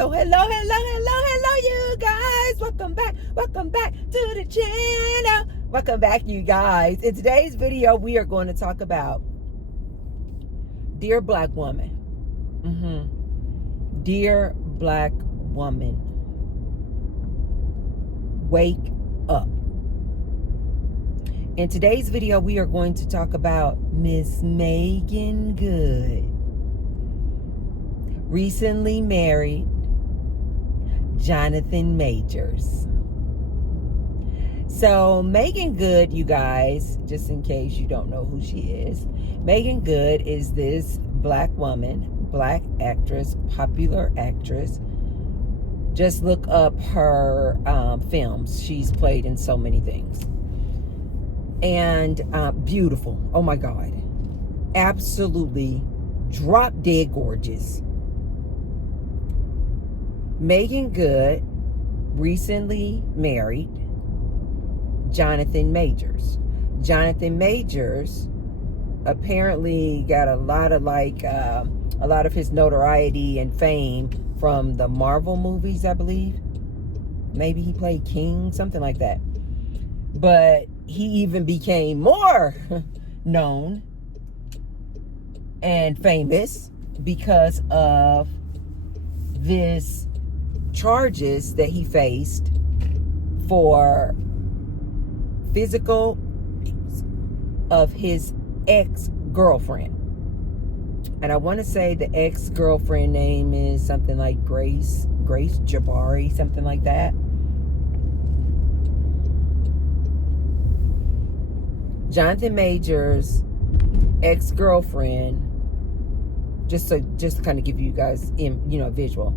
Hello, you guys. Welcome back to the channel. Welcome back, you guys. In today's video, we are going to talk about Dear Black Woman. Dear Black Woman, wake up. In today's video, we are going to talk about Miss Meagan Good. Recently married Johnathan Majors. So Meagan Good, you guys, just in case you don't know who she is, Meagan Good is this black woman, black actress, popular actress. Just look up her films. She's played in so many things. And beautiful. Oh my God. Absolutely drop dead gorgeous. Meagan Good recently married Johnathan Majors. Johnathan Majors apparently got a lot of his notoriety and fame from the Marvel movies, I believe. Maybe he played King, something like that. But he even became more known and famous because of this charges that he faced for physical of his ex-girlfriend. And I want to say the ex-girlfriend name is something like Grace Jabari, something like that. Johnathan Majors' ex-girlfriend, just to kind of give you guys a visual,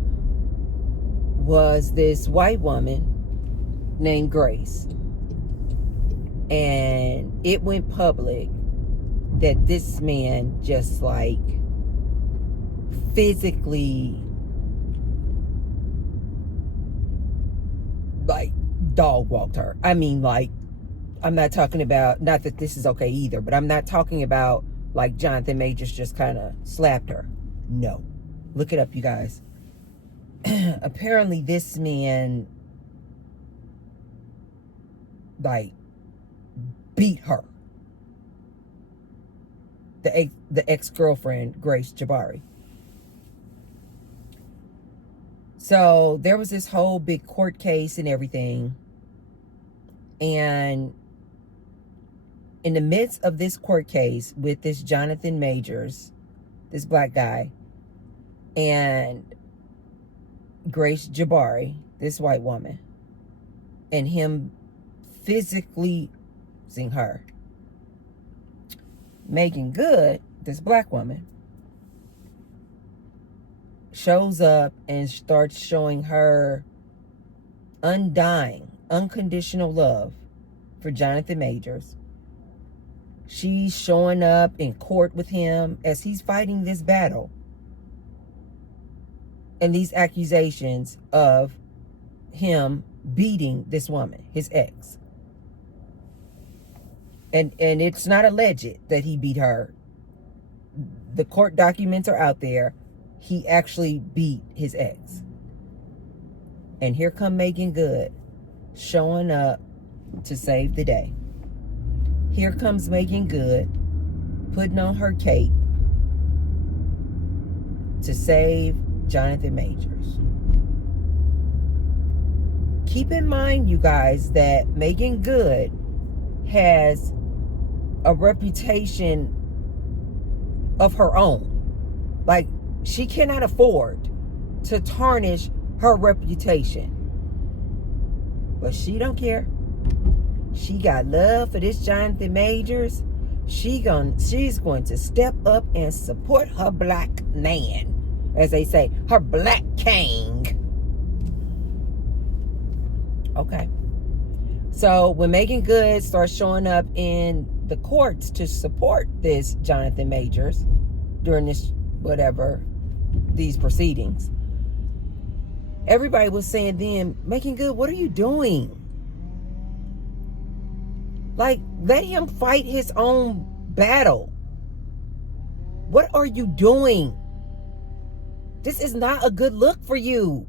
was this white woman named Grace. And it went public that this man just like physically like dog walked her. I mean, like, I'm not talking about, not that this is okay either, but I'm not talking about like Johnathan Majors just kind of slapped her. No. Look it up, you guys. Apparently this man like beat her. The ex-girlfriend, Grace Jabari. So there was this whole big court case and everything. And in the midst of this court case with this Johnathan Majors, this black guy, and Grace Jabari, this white woman, and him physically seeing her, Meagan Good, this black woman, shows up and starts showing her undying, unconditional love for Johnathan Majors. She's showing up in court with him as he's fighting this battle and these accusations of him beating this woman, his ex. And it's not alleged that he beat her. The court documents are out there. He actually beat his ex. And here come Meagan Good showing up to save the day. Here comes Meagan Good putting on her cape to save Johnathan Majors. Keep in mind, you guys, that Meagan Good has a reputation of her own. Like, she cannot afford to tarnish her reputation. But she don't care. She got love for this Johnathan Majors. She's going to step up and support her black man. As they say, her black king. Okay. So when Meagan Good starts showing up in the courts to support this Johnathan Majors during this, these proceedings, everybody was saying then, Meagan Good, what are you doing? Like, let him fight his own battle. What are you doing? This is not a good look for you.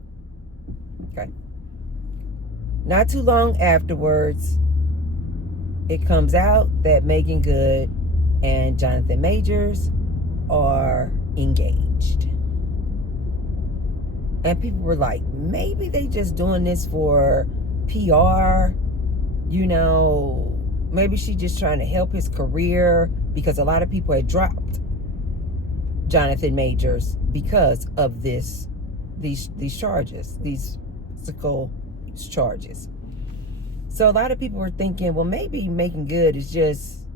Okay. Not too long afterwards, it comes out that Meagan Good and Johnathan Majors are engaged. And people were like, maybe they just doing this for PR. You know, maybe she just trying to help his career, because a lot of people had dropped Johnathan Majors because of these charges, these physical charges. So a lot of people were thinking, well, maybe Meagan Good is just,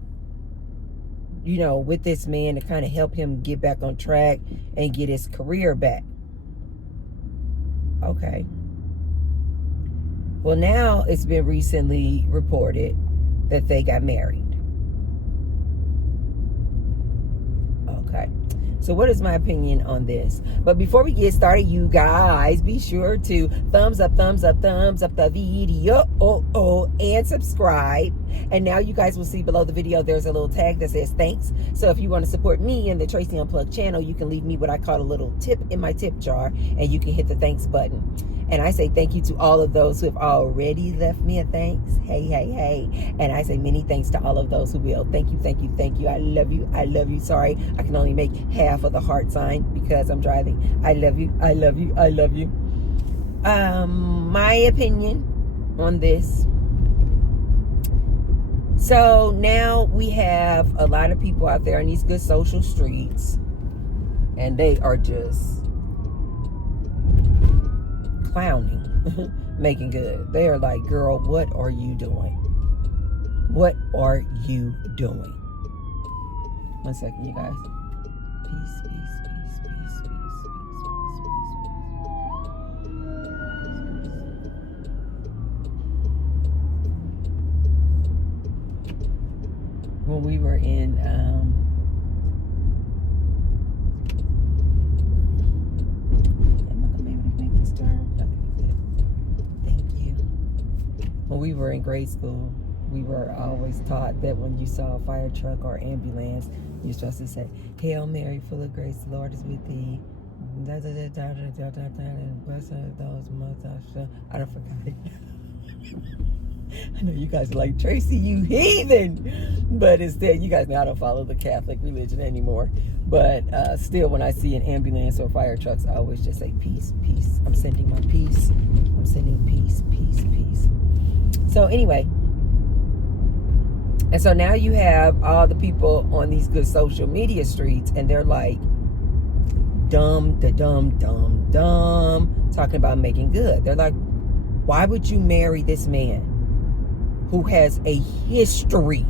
you know, with this man to kind of help him get back on track and get his career back. Okay. Well, now it's been recently reported that they got married. Okay. So what is my opinion on this? But before we get started, you guys, be sure to thumbs up the video, and subscribe. And now you guys will see below the video, there's a little tag that says thanks. So if you want to support me and the Tracy Unplugged channel, you can leave me what I call a little tip in my tip jar, and you can hit the thanks button. And I say thank you to all of those who have already left me a thanks. Hey. And I say many thanks to all of those who will. Thank you. I love you. Sorry, I can only make half of the heart sign because I'm driving. I love you. My opinion on this. So now we have a lot of people out there on these good social streets, and they are just clowning Meagan Good. They are like, girl, what are you doing? What are you doing? 1 second, you guys. Peace. When we were in when we were in grade school, we were always taught that when you saw a fire truck or ambulance, you're supposed to say, Hail Mary, full of grace, the Lord is with thee. I don't forgot it. I know you guys are like, Tracy, you heathen. But instead, you guys know I don't follow the Catholic religion anymore. But still, when I see an ambulance or fire trucks, I always just say, peace. I'm sending my peace. I'm sending peace. So anyway, and so now you have all the people on these good social media streets, and they're like, dumb, talking about Meagan Good. They're like, why would you marry this man who has a history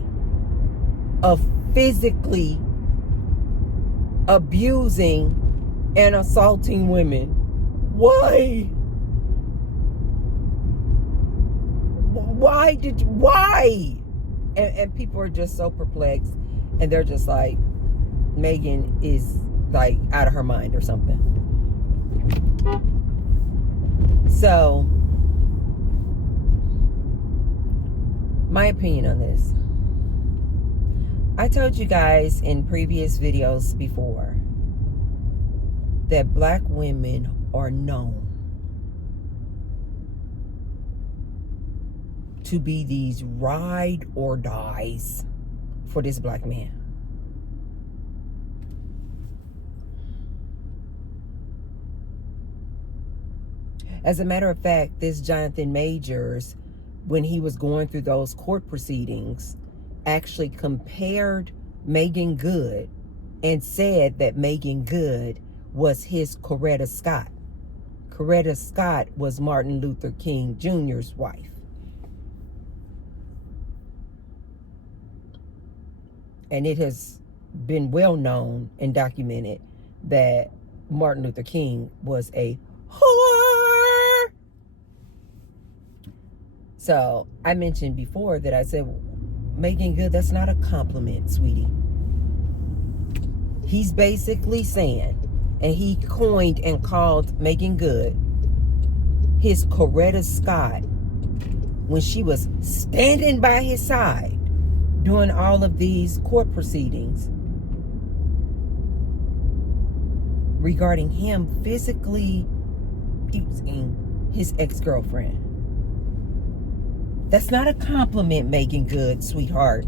of physically abusing and assaulting women? Why? And people are just so perplexed, and they're just like, Meagan is like out of her mind or something. So my opinion on this, I told you guys in previous videos before that black women are known to be these ride or dies for this black man. As a matter of fact, this Johnathan Majors, when he was going through those court proceedings, actually compared Meagan Good and said that Meagan Good was his Coretta Scott. Coretta Scott was Martin Luther King Jr.'s wife. And it has been well known and documented that Martin Luther King was a whore. So I mentioned before that I said, Meagan Good, that's not a compliment, sweetie. He's basically saying, and he coined and called Meagan Good his Coretta Scott when she was standing by his side during all of these court proceedings regarding him physically abusing his ex-girlfriend. That's not a compliment, Meagan Good, sweetheart.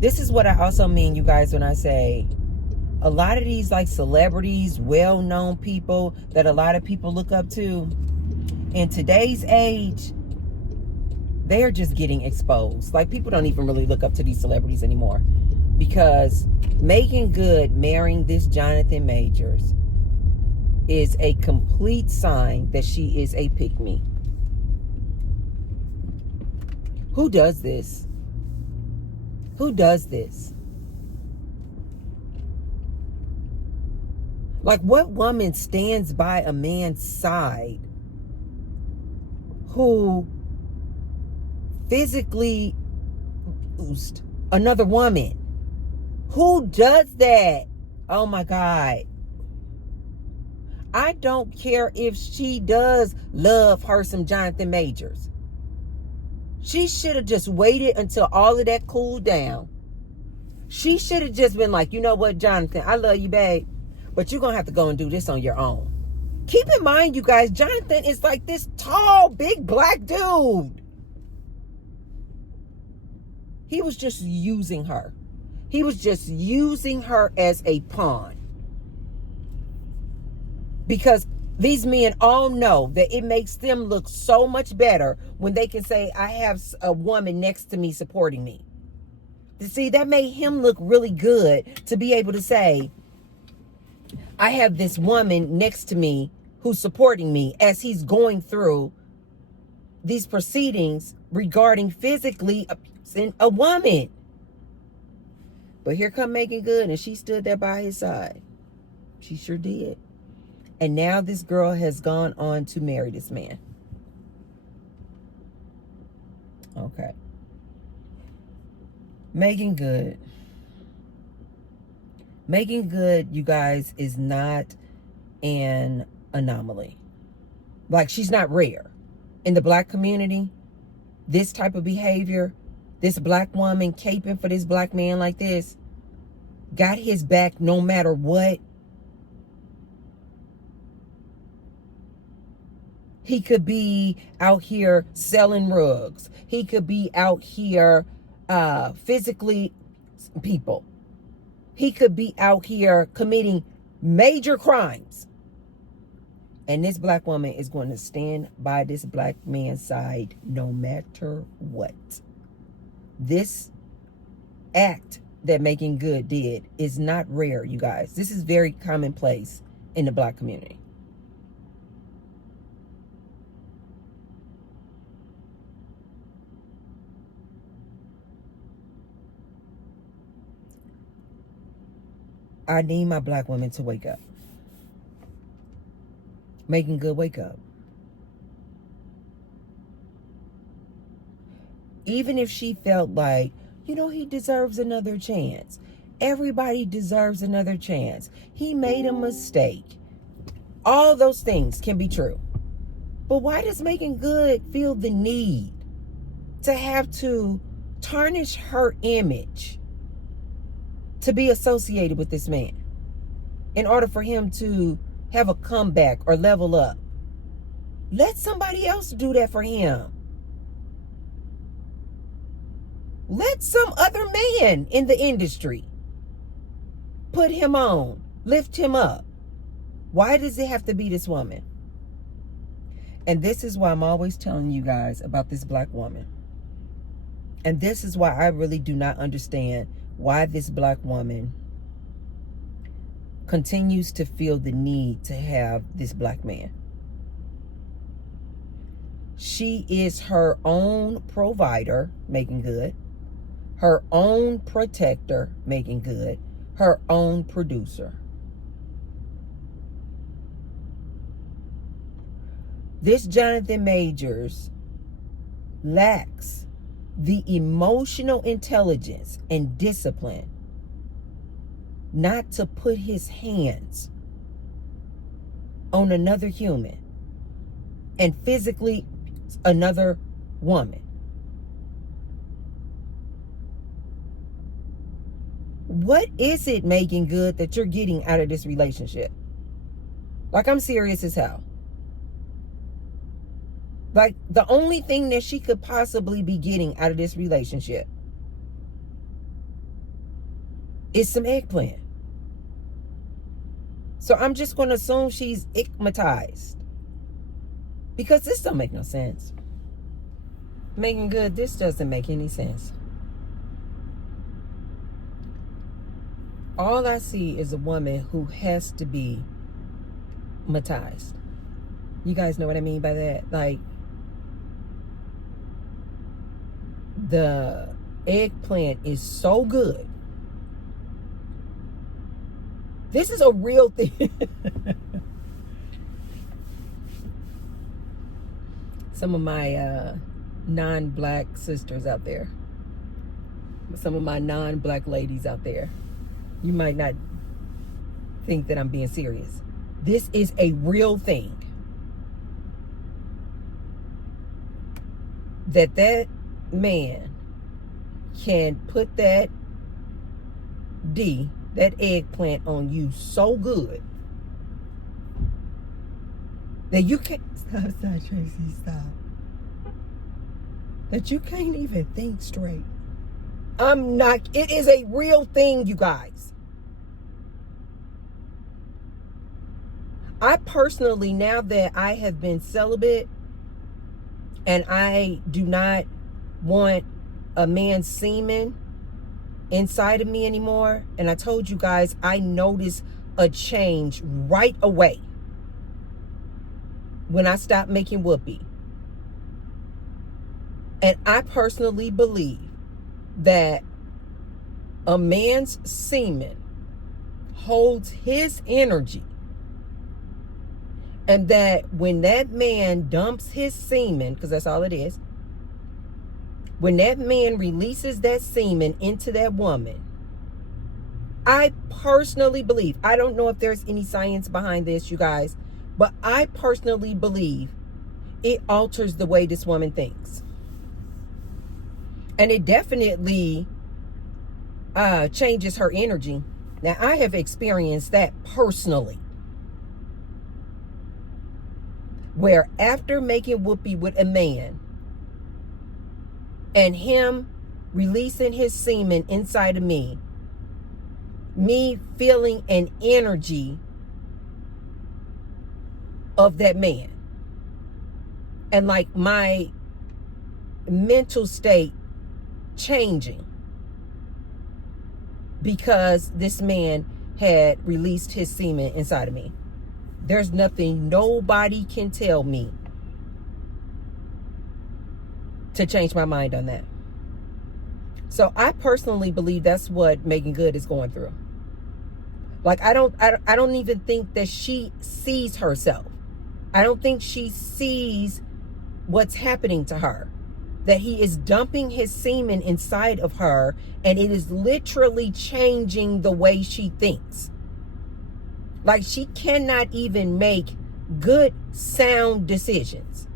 This is what I also mean, you guys, when I say a lot of these like celebrities, well-known people that a lot of people look up to, in today's age, they're just getting exposed. Like, people don't even really look up to these celebrities anymore, because Meagan Good marrying this Johnathan Majors is a complete sign that she is a pick-me. Who does this? Who does this? Like, what woman stands by a man's side who physically abused another woman? Who does that? Oh my God. I don't care if she does love her some Johnathan Majors. She should have just waited until all of that cooled down. She should have just been like, you know what, Johnathan, I love you, babe, but you're going to have to go and do this on your own. Keep in mind, you guys, Johnathan is like this tall, big black dude. He was just using her. He was just using her as a pawn. Because these men all know that it makes them look so much better when they can say, I have a woman next to me supporting me. See, that made him look really good to be able to say, I have this woman next to me who's supporting me as he's going through these proceedings regarding physically abusing a woman. But here come Meagan Good, and she stood there by his side. She sure did. And now this girl has gone on to marry this man. Okay. Meagan Good. Meagan Good, you guys, is not an anomaly. Like, she's not rare. In the black community, this type of behavior, this black woman caping for this black man like this, got his back no matter what. He could be out here selling rugs. He could be out here physically people. He could be out here committing major crimes. And this black woman is going to stand by this black man's side no matter what. This act that Meagan Good did is not rare, you guys. This is very commonplace in the black community. I need my black women to wake up. Meagan Good, wake up. Even if she felt like, you know, he deserves another chance. Everybody deserves another chance. He made a mistake. All those things can be true. But why does Meagan Good feel the need to have to tarnish her image to be associated with this man in order for him to have a comeback or level up? Let somebody else do that for him. Let some other man in the industry put him on, lift him up. Why does it have to be this woman? And this is why I'm always telling you guys about this black woman. And this is why I really do not understand why this black woman continues to feel the need to have this black man. She is her own provider, Meagan Good, her own protector, Meagan Good, her own producer. This Johnathan Majors lacks the emotional intelligence and discipline not to put his hands on another human and physically another woman. What is it, Meagan Good, that you're getting out of this relationship? Like, I'm serious as hell. Like, the only thing that she could possibly be getting out of this relationship is some eggplant. So I'm just going to assume she's hypnotized. Because this don't make no sense. Meagan Good, this doesn't make any sense. All I see is a woman who has to be hypnotized. You guys know what I mean by that? Like, the eggplant is so good. This is a real thing. Some of my non-black sisters out there, some of my non-black ladies out there, you might not think that I'm being serious. This is a real thing. That man can put that eggplant on you so good that you can't stop, Tracy, stop. That you can't even think straight. It is a real thing, you guys. I personally, now that I have been celibate and I do not want a man's semen inside of me anymore, and I told you guys I noticed a change right away when I stopped making whoopee. And I personally believe that a man's semen holds his energy, and that when that man dumps his semen, because that's all it is, when that man releases that semen into that woman, I personally believe, I don't know if there's any science behind this, you guys, but I personally believe it alters the way this woman thinks. And it definitely changes her energy. Now, I have experienced that personally, where after making whoopee with a man and him releasing his semen inside of me feeling an energy of that man, and like my mental state changing because this man had released his semen inside of me. There's nothing nobody can tell me to change my mind on that. So I personally believe that's what Meagan Good is going through. Like, I don't even think that she sees herself. I don't think she sees what's happening to her. That he is dumping his semen inside of her, and it is literally changing the way she thinks. Like, she cannot even make good, sound decisions.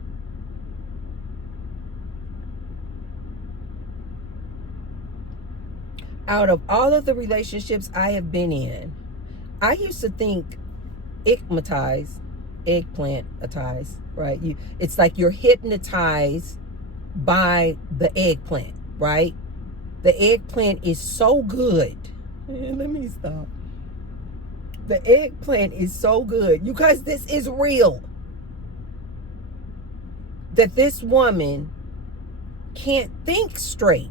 Out of all of the relationships I have been in, I used to think eggplantized, right? It's like you're hypnotized by the eggplant, right? The eggplant is so good. Let me stop. The eggplant is so good. You guys, this is real. That this woman can't think straight.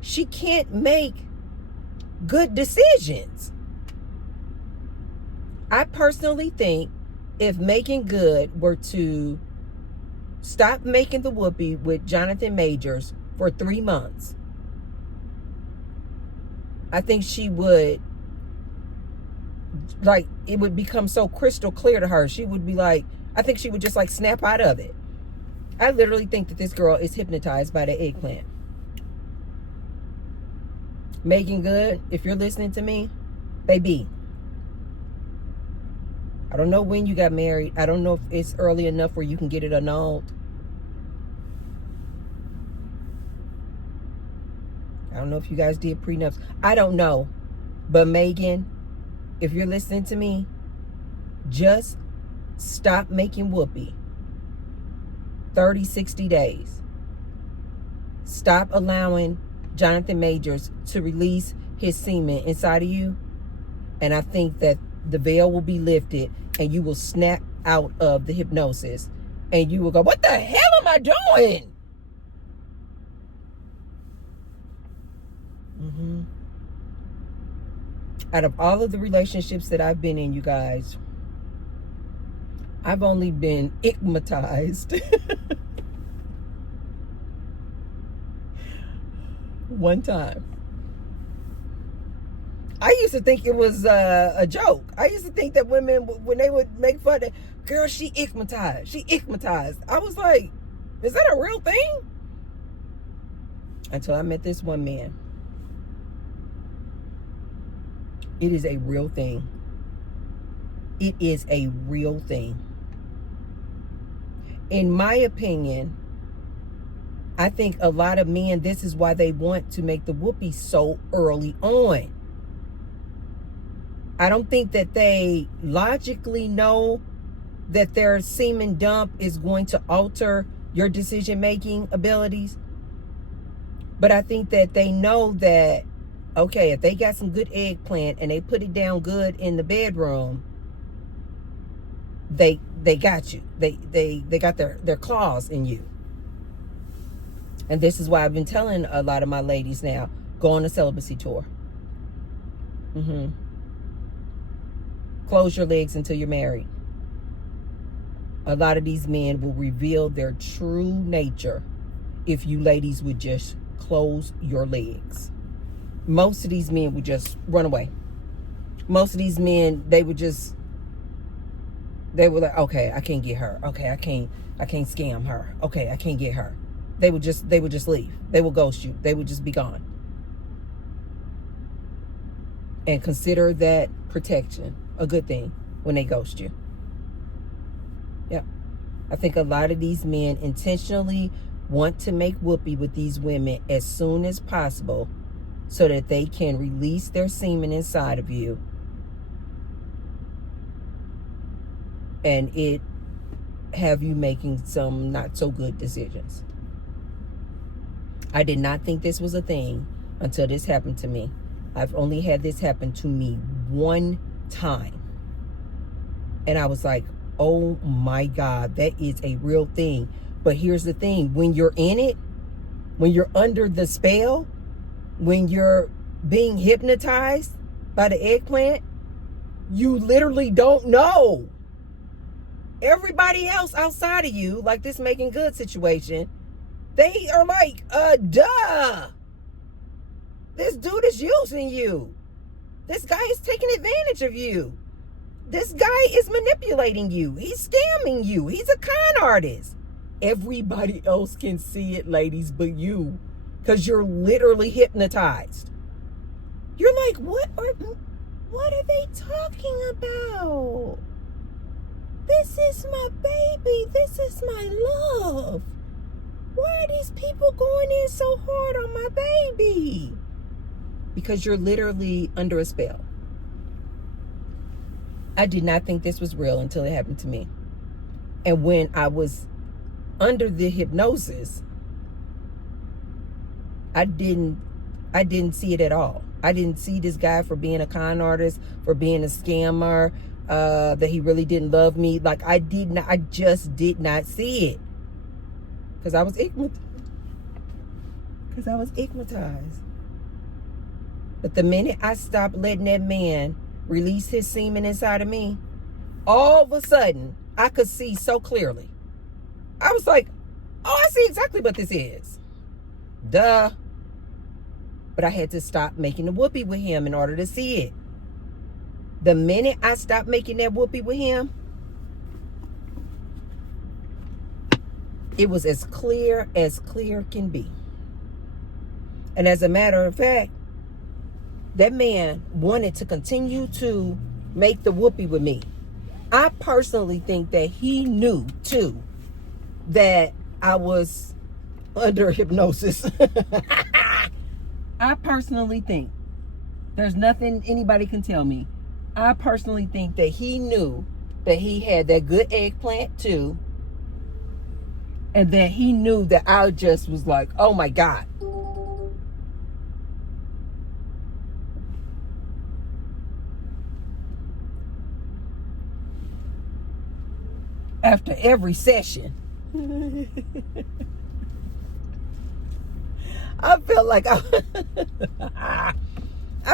She can't make good decisions. I personally think if Meagan Good were to stop making the whoopee with Johnathan Majors for 3 months, I think she would, like, it would become so crystal clear to her. She would be like, I think she would just like snap out of it. I literally think that this girl is hypnotized by the eggplant. Meagan Good, if you're listening to me, baby, I don't know when you got married. I don't know if it's early enough where you can get it annulled. I don't know if you guys did prenups. I don't know. But Meagan, if you're listening to me, just stop making whoopee. 30, 60 days. Stop allowing Johnathan Majors to release his semen inside of you. And I think that the veil will be lifted and you will snap out of the hypnosis. And you will go, what the hell am I doing? Out of all of the relationships that I've been in, you guys, I've only been hypnotized one time. I used to think it was a joke. I used to think that women, when they would make fun of, girl, she hypnotized. She hypnotized. I was like, is that a real thing? Until I met this one man. It is a real thing. It is a real thing. In my opinion, I think a lot of men, this is why they want to make the whoopee so early on. I don't think that they logically know that their semen dump is going to alter your decision-making abilities. But I think that they know that, okay, if they got some good eggplant and they put it down good in the bedroom, they got you. They got their claws in you. And this is why I've been telling a lot of my ladies now, go on a celibacy tour. Close your legs until you're married. A lot of these men will reveal their true nature if you ladies would just close your legs. Most of these men would just run away. Most of these men, they were like, okay, I can't get her. Okay, I can't scam her. Okay, I can't get her. They would just leave. They will ghost you. They would just be gone. And consider that protection a good thing when they ghost you. Yeah. I think a lot of these men intentionally want to make whoopee with these women as soon as possible so that they can release their semen inside of you. And it have you making some not so good decisions. I did not think this was a thing until this happened to me. I've only had this happen to me one time. And I was like, oh my God, that is a real thing. But here's the thing, when you're in it, when you're under the spell, when you're being hypnotized by the eggplant, you literally don't know. Everybody else outside of you, like this Meagan Good situation, they are like, duh. This dude is using you. This guy is taking advantage of you. This guy is manipulating you. He's scamming you. He's a con artist. Everybody else can see it, ladies, but you. Because you're literally hypnotized. You're like, what are they talking about? This is my baby. This is my love. Why are these people going in so hard on my baby? Because you're literally under a spell. I did not think this was real until it happened to me. And when I was under the hypnosis, I didn't see it at all. I didn't see this guy for being a con artist, for being a scammer, that he really didn't love me. Like I just did not see it. Because I was hypnotized. But the minute I stopped letting that man release his semen inside of me, all of a sudden, I could see so clearly. I was like, oh, I see exactly what this is. Duh. But I had to stop making the whoopee with him in order to see it. The minute I stopped making that whoopee with him, it was as clear can be. And as a matter of fact, that man wanted to continue to make the whoopee with me. I personally think that he knew, too, that I was under hypnosis. I personally think, there's nothing anybody can tell me. I personally think that he knew that he had that good eggplant, too. And then he knew that I just was like, oh my God. After every session, I felt like I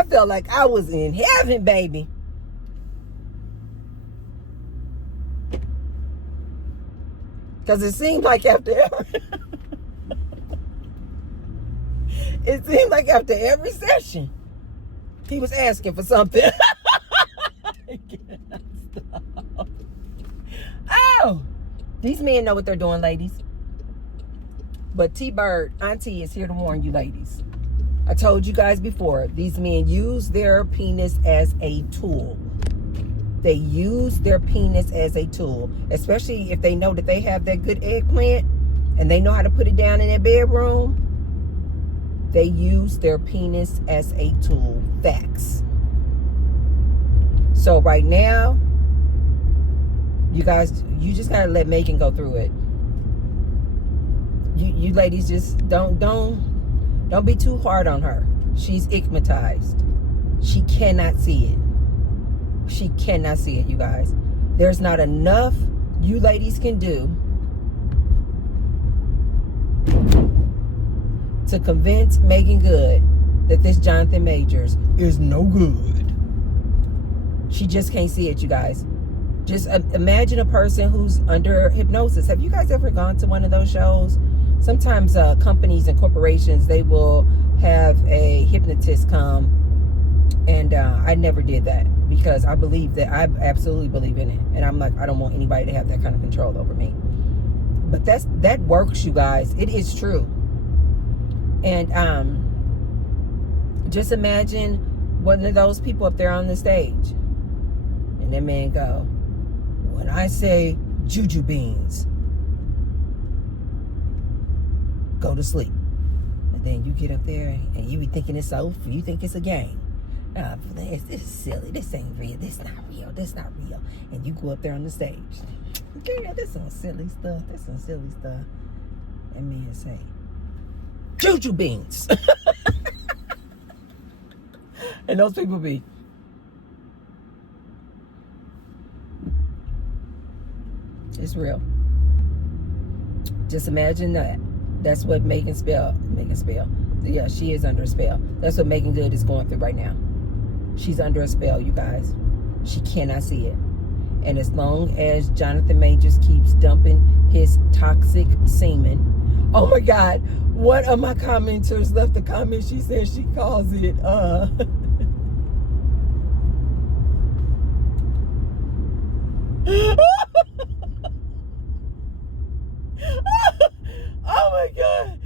felt like I was in heaven, baby. Because it seemed like after every session, he was asking for something. Oh, these men know what they're doing, ladies. But T-Bird, Auntie is here to warn you, ladies. I told you guys before, these men use their penis as a tool. They use their penis as a tool, especially if they know that they have that good eggplant and they know how to put it down in their bedroom. They use their penis as a tool. Facts. So right now, you guys, you just gotta let Meagan go through it. You ladies just don't be too hard on her. She's hypnotized. She cannot see it. She cannot see it, you guys. There's not enough you ladies can do to convince Meagan Good that this Johnathan Majors is no good. She just can't see it, you guys. Just imagine a person who's under hypnosis. Have you guys ever gone to one of those shows? Sometimes companies and corporations, they will have a hypnotist come. And I never did that because I absolutely believe in it. And I'm like, I don't want anybody to have that kind of control over me. But that works, you guys. It is true. And just imagine one of those people up there on the stage. And that man go, when I say juju beans, go to sleep. And then you get up there and you be thinking it's over. You think it's a game. This is silly. This ain't real. This not real. This not real. And you go up there on the stage. Girl, this some silly stuff. This some silly stuff. And me and say, juju beans. And those people be, it's real. Just imagine that. That's what Meagan spell. Yeah, she is under a spell. That's what Meagan Good is going through right now. She's under a spell, you guys. She cannot see it. And as long as Johnathan Majors keeps dumping his toxic semen. Oh my God. One of my commenters left a comment. She said she calls it oh my God.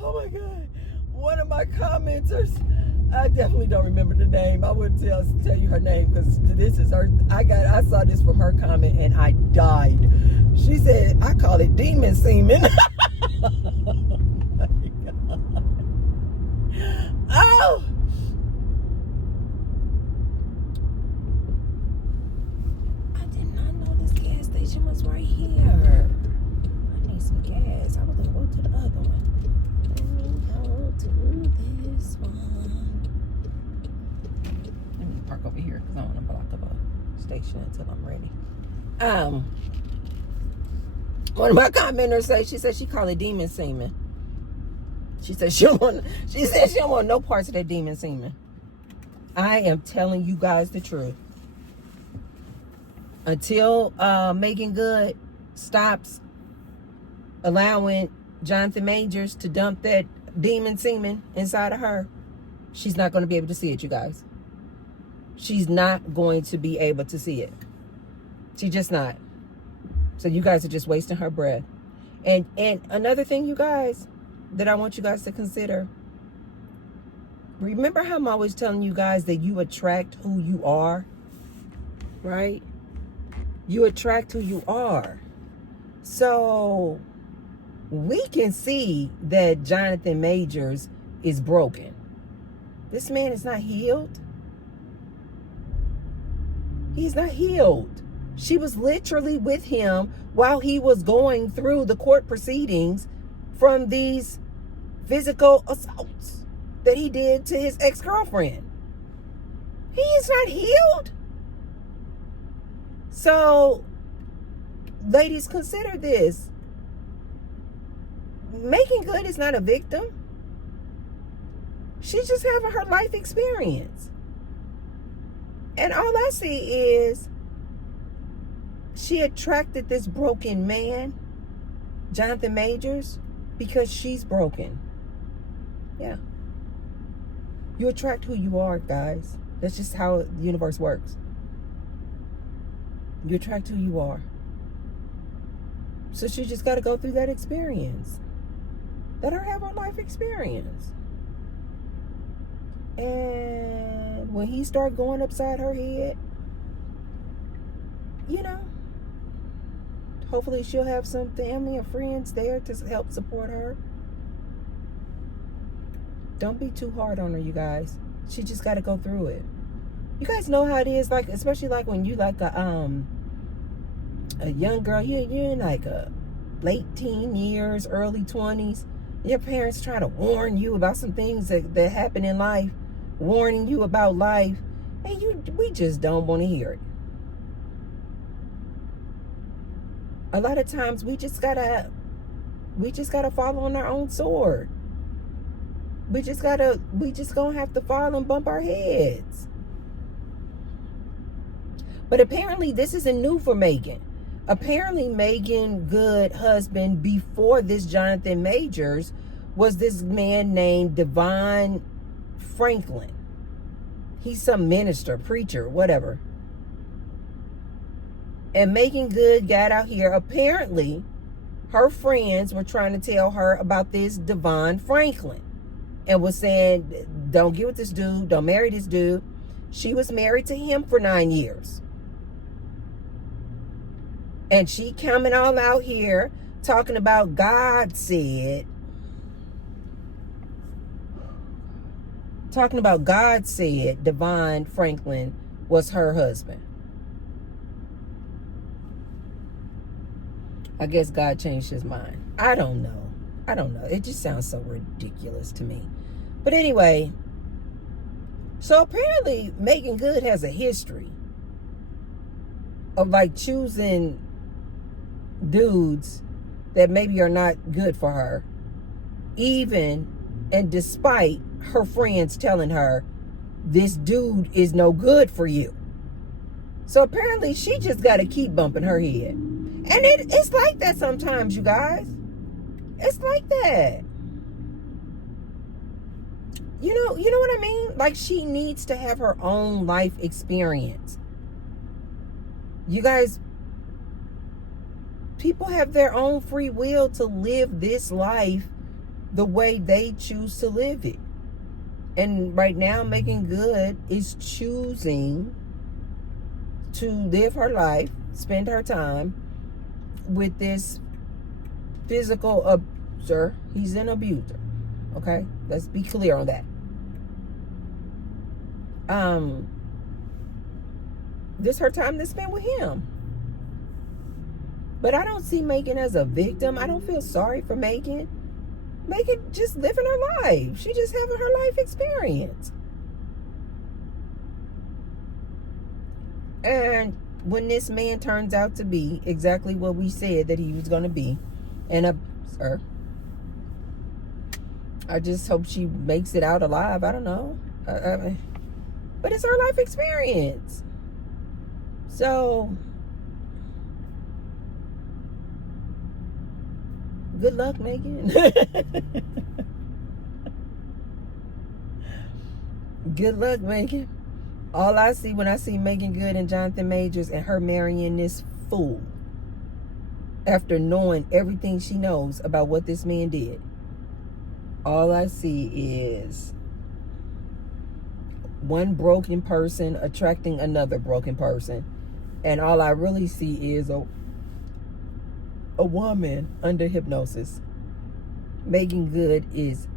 Oh my God. One of my commenters, I definitely don't remember the name. I wouldn't tell you her name because this is her. I saw this from her comment and I died. She said, I call it demon semen. Oh! I did not know this gas station was right here. I need some gas. I was gonna go to the other one. Let me go to this one. Let me park over here because I want to block up a station until I'm ready. One of my commenters she said she called it demon semen. She said she don't want no parts of that demon semen. I am telling you guys the truth. Until Meagan Good stops allowing Johnathan Majors to dump that demon semen inside of her, she's not going to be able to see it, you guys. She's not going to be able to see it. She's just not. So you guys are just wasting her breath. And another thing, you guys, that I want you guys to consider. Remember how I'm always telling you guys that you attract who you are, right? You attract who you are. So we can see that Johnathan Majors is broken. This man is not healed. He's not healed. She was literally with him while he was going through the court proceedings from these physical assaults that he did to his ex-girlfriend. He is not healed. So, ladies, consider this. Meagan Good is not a victim. She's just having her life experience. And all I see is she attracted this broken man, Johnathan Majors, because she's broken. Yeah. You attract who you are, guys. That's just how the universe works. You attract who you are. So she just got to go through that experience. Let her have her life experience. And when he start going upside her head, you know, hopefully she'll have some family and friends there to help support her. Don't be too hard on her, you guys. She just got to go through it. You guys know how it is, like, especially like when you like a young girl, you're in like a late teen years, early 20s. Your parents try to warn you about some things that happen in life, warning you about life, and we just don't want to hear it. A lot of times we just gotta fall on our own sword. We just gonna have to fall and bump our heads. But apparently this isn't new for Meagan. Apparently Meagan Good husband before this Johnathan Majors was this man named Devon Franklin. He's some minister, preacher, whatever. And Meagan Good got out here. Apparently her friends were trying to tell her about this Devon Franklin and was saying, don't get with this dude, don't marry this dude. She was married to him for 9 years. And she coming all out here talking about God said Devon Franklin was her husband. I guess God changed his mind. I don't know. It just sounds so ridiculous to me. But anyway, so apparently Meagan Good has a history of like choosing dudes that maybe are not good for her, even and despite her friends telling her this dude is no good for you. So apparently she just got to keep bumping her head. And it's like that sometimes, you guys. It's like that. You know what I mean? Like she needs to have her own life experience. You guys, people have their own free will to live this life the way they choose to live it. And right now, Meagan Good is choosing to live her life, spend her time with this physical abuser. He's an abuser. Okay? Let's be clear on that. This is her time to spend with him. But I don't see Meagan as a victim. I don't feel sorry for Meagan. Meagan just living her life. She just having her life experience. And when this man turns out to be exactly what we said that he was going to be, and I just hope she makes it out alive. I don't know. But it's her life experience. So, good luck, Meagan. Good luck, Meagan. All I see when I see Meagan Good and Johnathan Majors and her marrying this fool after knowing everything she knows about what this man did, all I see is one broken person attracting another broken person. And all I really see is a woman under hypnosis. Meagan Good is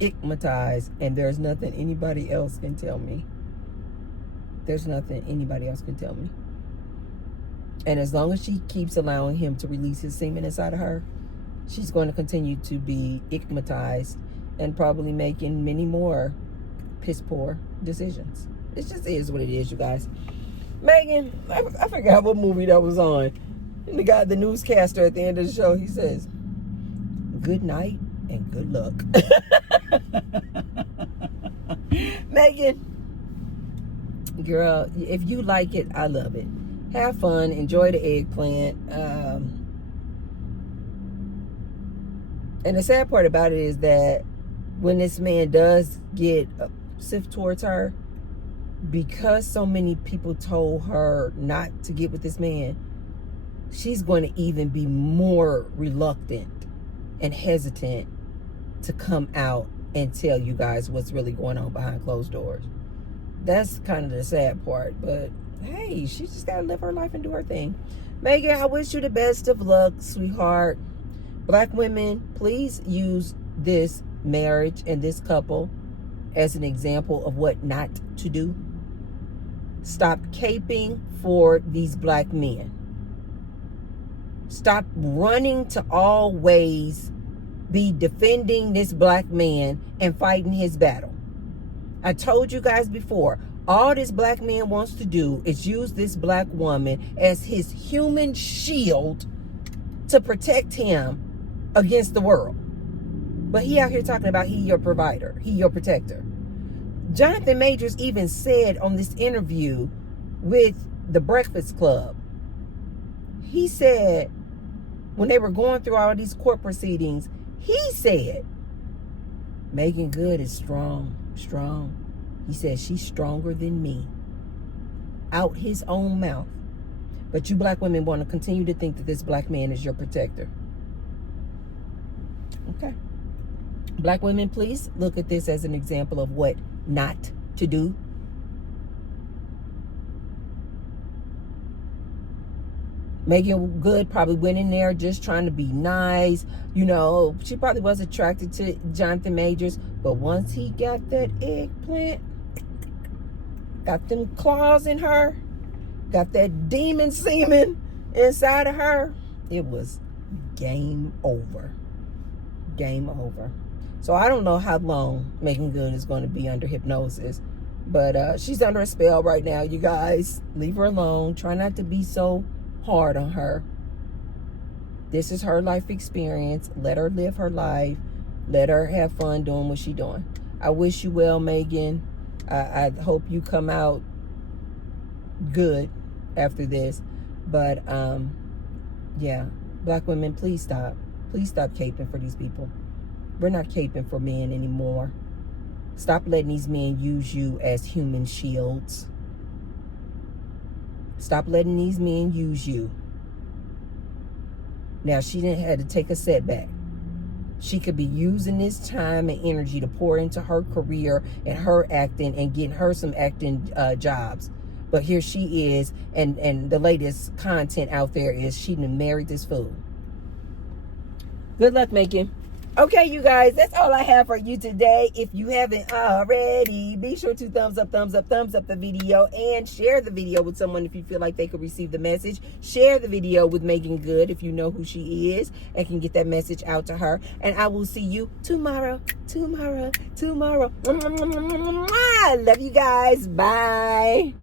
hypnotized, and there's nothing anybody else can tell me. There's nothing anybody else can tell me. And as long as she keeps allowing him to release his semen inside of her, she's going to continue to be stigmatized and probably making many more piss poor decisions. It just is what it is, you guys. Meagan, I forgot what movie that was on. And the newscaster at the end of the show, he says, "Good night and good luck." Meagan, girl, if you like it, I love it. Have fun, enjoy the eggplant. And the sad part about it is that when this man does get sift towards her, because so many people told her not to get with this man, she's going to even be more reluctant and hesitant to come out and tell you guys what's really going on behind closed doors. That's kind of the sad part, but hey, she just got to live her life and do her thing. Meagan, I wish you the best of luck, sweetheart. Black women, please use this marriage and this couple as an example of what not to do. Stop caping for these black men. Stop running to always be defending this black man and fighting his battle. I told you guys before, all this black man wants to do is use this black woman as his human shield to protect him against the world. But he out here talking about he your provider, he your protector. Johnathan Majors even said on this interview with the Breakfast Club, he said when they were going through all these court proceedings, he said, Meagan Good is strong. He said, she's stronger than me. Out his own mouth. But you black women want to continue to think that this black man is your protector. Okay. Black women, please look at this as an example of what not to do. Meagan Good probably went in there just trying to be nice. You know, she probably was attracted to Johnathan Majors. But once he got that eggplant, got them claws in her, got that demon semen inside of her, it was game over. Game over. So I don't know how long Meagan Good is going to be under hypnosis. But she's under a spell right now, you guys. Leave her alone. Try not to be so hard on her. This is her life experience. Let her live her life. Let her have fun doing what she's doing. I wish you well, Meagan. I hope you come out good after this. But yeah, black women, please stop. Please stop caping for these people. We're not caping for men anymore. Stop letting these men use you as human shields. Stop letting these men use you. Now, she didn't have to take a setback. She could be using this time and energy to pour into her career and her acting and getting her some acting jobs. But here she is, and the latest content out there is she done married this fool. Good luck, Meagan. Okay, you guys, that's all I have for you today. If you haven't already, be sure to thumbs up the video and share the video with someone if you feel like they could receive the message. Share the video with Meagan Good if you know who she is and can get that message out to her. And I will see you tomorrow. Love you guys. Bye.